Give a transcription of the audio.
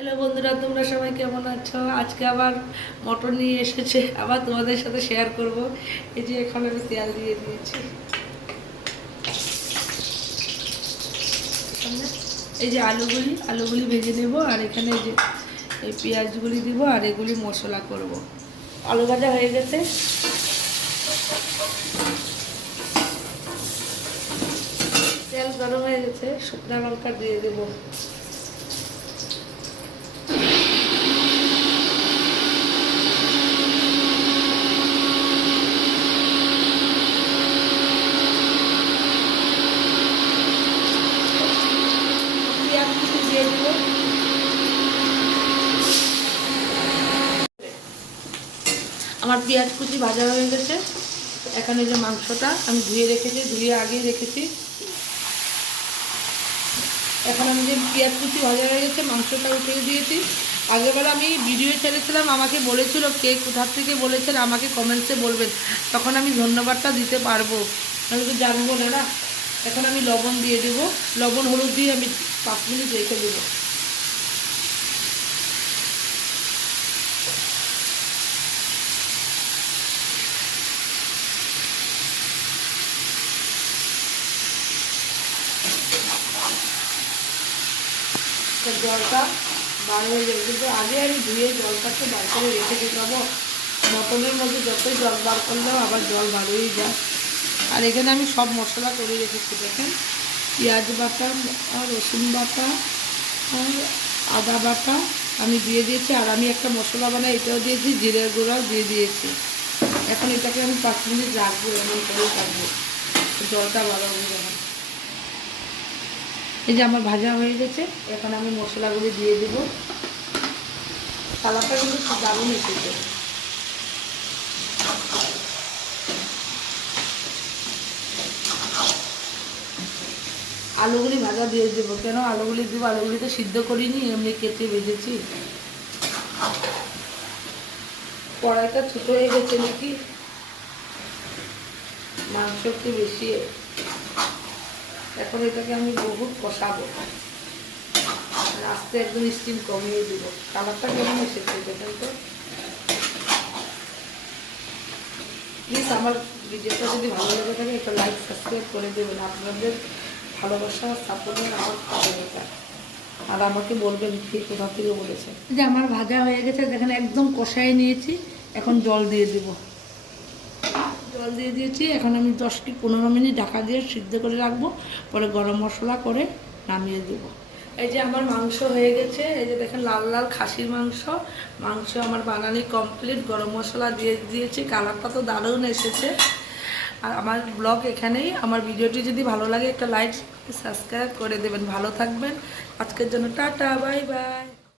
Hello বন্ধুরা, তোমরা সবাই কেমন আছো? আজকে আবার মটন নিয়ে এসেছে, আবার তোমাদের সাথে শেয়ার করব। এই যে এখানে আমি তেল দিয়ে দিয়েছি, এই যে আলুগুলি ভেজে নেব, আর এখানে এই যে এই পেঁয়াজগুলি দিব, আর এগুলি মশলা করব। আলু ভাজা হয়ে গেছে, তেল গরম হয়ে গেছে, শুকনো লঙ্কা দিয়ে দেবো। আমার পেঁয়াজ কুচি ভাজা হয়ে গেছে। এখানে যে মাংসটা আমি ধুয়ে রেখেছি, ধুয়ে আগেই রেখেছি। এখন আমি যে পেঁয়াজ কুচি ভাজা হয়ে গেছে, মাংসটা উঠিয়ে দিয়েছি। আগেরবার আমি ভিডিও ছেড়েছিলাম, আমাকে বলেছিল কে কোথার থেকে বলেছেন আমাকে কমেন্টসে বলবেন, তখন আমি ধন্যবাদটা দিতে পারবো, আমি তো জানবো না। এখন আমি লবণ দিয়ে দেবো, লবণ হলুদ দিয়ে আমি 5 মিনিট রেখে দেবো। জলটা বার হয়ে যাবে, কিন্তু আগে আমি ধুয়ে জলটাকে বার করে রেখে দিতে হবে। মটনের মধ্যে যতই জল বার করলেও আবার জল বার হয়েই যায়। আর এখানে আমি সব মশলা করে রেখেছি, দেখেন পেঁয়াজ বাটা আর রসুন বাটা আর আদা বাটা আমি দিয়ে দিয়েছি। আর আমি একটা মশলা বানাই, এটাও দিয়েছি, জিরের গুঁড়াও দিয়ে দিয়েছি। এখন এটাকে আমি 5 মিনিট রাখবো, এমন করেই রাখবো, জলটা ভালো হয়ে যাবে। এই যে আমার ভাজা হয়ে গেছে, এখন আমি মশলাগুলি দিয়ে দেব। কালারটা কিন্তু খুব দারুণ এসেছে। আলুগুলি ভাজা দিয়ে দেবো, কেন আলুগুলি দেবো, আলুগুলি তো সিদ্ধ করিনি, এমনি কেটে ভেজেছি। কড়াইটা ছোটো হয়ে গেছে নাকি, মাংস একটু বেশি। এখন এটাকে আমি বহুত কষাবো, আস্তে একদম স্টিম কমিয়ে দিব। কালারটা কেমন এসেছে দেখেন তো। প্লিজ আমার ভিডিওটা যদি ভালো লেগে থাকে একটা লাইক সাবস্ক্রাইব করে দেবেন। আপনাদের ভালোবাসা সাপোর্টের আমার পাবে এটা, আর আমাকে বলবেন ঠিক কোথা থেকে বলেছে। যে আমার ভাজা হয়ে গেছে, দেখেন একদম কষাই নিয়েছি। এখন জল দিয়ে দেব, জল দিয়ে দিয়েছি। এখন আমি 10 কি 15 মিনিট ঢাকা দিয়ে সিদ্ধ করে রাখবো, পরে গরম মশলা করে নামিয়ে দেবো। এই যে আমার মাংস হয়ে গেছে, এই যে দেখেন লাল লাল খাসির মাংস। মাংস আমার বানানি কমপ্লিট, গরম মশলা দিয়ে দিয়েছি, কালারটা তো দারুণ এসেছে। আর আমার ব্লগ এখানেই। আমার ভিডিওটি যদি ভালো লাগে একটা লাইক সাবস্ক্রাইব করে দেবেন। ভালো থাকবেন, আজকের জন্য টাটা, বাই বাই।